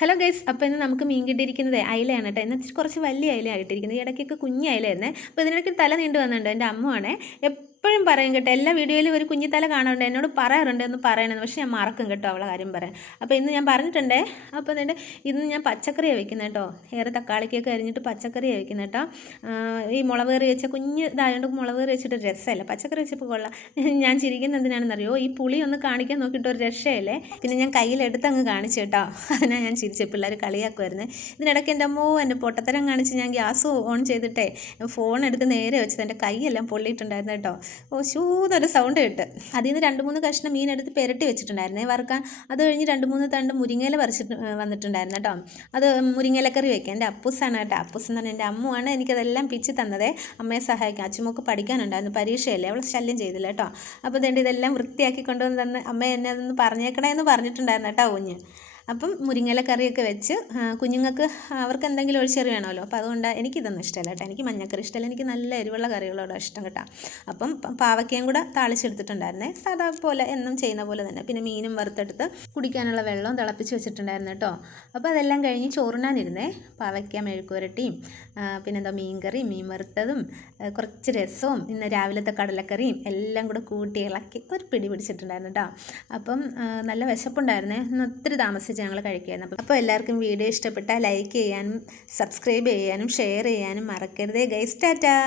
Hello guys, അപ്പോൾ ഇന്ന് നമുക്ക് മീൻ കിട്ടിയിരിക്കുന്നത് അയിലയാണ് കേട്ടോ. ഇന്ന് കുറച്ച് വലിയ അയില ആയിട്ടിരിക്കുന്നത്. ഇടയ്ക്കൊക്കെ കുഞ്ഞ് അയിലായിരുന്നേ. അപ്പോൾ ഇതിനിടയ്ക്ക് തല നീണ്ടു വന്നിട്ടുണ്ട്. എൻ്റെ അമ്മയാണേ എപ്പോഴും പറയും കേട്ടോ, എല്ലാ വീഡിയോയിലും ഒരു കുഞ്ഞിത്തല കാണാറുണ്ട്. എന്നോട് പറയാറുണ്ട് ഒന്ന് പറയണമെന്ന്, പക്ഷേ ഞാൻ മറക്കും കേട്ടോ അവളെ കാര്യം പറയാൻ. അപ്പോൾ ഇന്ന് ഞാൻ പറഞ്ഞിട്ടുണ്ടേ. അപ്പോൾ എന്നിട്ട് ഇന്ന് ഞാൻ പച്ചക്കറിയാണ് വെക്കുന്നത് കേട്ടോ. ഏറെ തക്കാളിക്കൊക്കെ അരിഞ്ഞിട്ട് പച്ചക്കറിയാണ് വെക്കുന്നത് കേട്ടോ. ഈ മുളക് കറി വെച്ച കുഞ്ഞ് ഇതായതുകൊണ്ട് മുളക് കറി വെച്ചിട്ട് രസമല്ല, പച്ചക്കറി വെച്ചപ്പോൾ കൊള്ളാം. ഞാൻ ചിരിക്കുന്നത് എന്തിനാണെന്നറിയോ, ഈ പുളി ഒന്ന് കാണിക്കാൻ നോക്കിയിട്ട് ഒരു രക്ഷയല്ലേ. പിന്നെ ഞാൻ കയ്യിലെടുത്ത് അങ്ങ് കാണിച്ചു കേട്ടോ. അതിനാ ഞാൻ ചിരിച്ചു. പിള്ളേർ കളിയാക്കുമായിരുന്നു. ഇതിനിടയ്ക്ക് എൻ്റെ അമ്മോ എൻ്റെ പൊട്ടത്തരം കാണിച്ച് ഞാൻ ഗ്യാസ് ഓൺ ചെയ്തിട്ടേ ഫോൺ എടുത്ത് നേരെ വെച്ചത് എൻ്റെ കൈയെല്ലാം പൊള്ളിയിട്ടുണ്ടായിരുന്നു കേട്ടോ. ഓ ശൂന്നൊരു സൗണ്ട് കേട്ട്. അതിൽ നിന്ന് 2-3 കഷ്ണം മീൻ എടുത്ത് പുരട്ടി വെച്ചിട്ടുണ്ടായിരുന്നേ വറുക്കാൻ. അത് കഴിഞ്ഞ് 2-3 തണ്ട് മുരിങ്ങയില പറിച്ചിട്ട് വന്നിട്ടുണ്ടായിരുന്നു കേട്ടോ. അത് മുരിങ്ങയിലക്കറി വെക്കാം. എൻ്റെ അപ്പൂസാണ് കേട്ടോ. അപ്പൂസ് എന്ന് പറഞ്ഞാൽ എൻ്റെ അമ്മുവാണ് എനിക്കതെല്ലാം പിച്ച് തന്നതേ. അമ്മയെ സഹായിക്കാം. അച്ഛമ്മക്ക് പഠിക്കാനുണ്ടായിരുന്നു, പരീക്ഷയല്ലേ, അവൾ ശല്യം ചെയ്തില്ല കേട്ടോ. അപ്പോൾ ഇതെൻ്റെ ഇതെല്ലാം വൃത്തിയാക്കി കൊണ്ടുവന്ന് തന്നെ അമ്മ എന്നെ അതൊന്ന് പറഞ്ഞേക്കണേ എന്ന് പറഞ്ഞിട്ടുണ്ടായിരുന്നു കേട്ടോ കുഞ്ഞ്. അപ്പം മുരിങ്ങയില കറിയൊക്കെ വെച്ച് കുഞ്ഞുങ്ങൾക്ക് അവർക്ക് എന്തെങ്കിലും ഒഴിച്ചെറി വേണമല്ലോ. അപ്പോൾ അതുകൊണ്ട് എനിക്കിതൊന്നും ഇഷ്ടമല്ല കേട്ടോ. എനിക്ക് മഞ്ഞക്കറി ഇഷ്ടമല്ല, എനിക്ക് നല്ല എരിവുള്ള കറികളോട് ഇഷ്ടം കേട്ടോ. അപ്പം പാവയ്ക്കയും കൂടെ താളിച്ചെടുത്തിട്ടുണ്ടായിരുന്നേ, സാധാ പോലെ എന്നും ചെയ്യുന്ന പോലെ തന്നെ. പിന്നെ മീനും വറുത്തെടുത്ത് കുടിക്കാനുള്ള വെള്ളവും തിളപ്പിച്ച് വെച്ചിട്ടുണ്ടായിരുന്നു കേട്ടോ. അപ്പോൾ അതെല്ലാം കഴിഞ്ഞ് ചോറുണ്ണാനിരുന്നേ. പാവയ്ക്ക മെഴുക്കുവരട്ടിയും പിന്നെന്താ മീൻ വറുത്തതും കുറച്ച് രസവും ഇന്ന് രാവിലത്തെ കടലക്കറിയും എല്ലാം കൂടെ കൂട്ടി ഇളക്കി ഒരു പിടി പിടിച്ചിട്ടുണ്ടായിരുന്നു കേട്ടോ. അപ്പം നല്ല വിശപ്പുണ്ടായിരുന്നേ. ഇന്ന് ഒത്തിരി താമസിച്ച് ഞങ്ങൾ കഴിക്കുകയായിരുന്നു. അപ്പോൾ എല്ലാവർക്കും വീഡിയോ ഇഷ്ടപ്പെട്ടാൽ ലൈക്ക് ചെയ്യാനും സബ്സ്ക്രൈബ് ചെയ്യാനും ഷെയർ ചെയ്യാനും മറക്കരുതേ ഗൈസ്. ടാറ്റാ.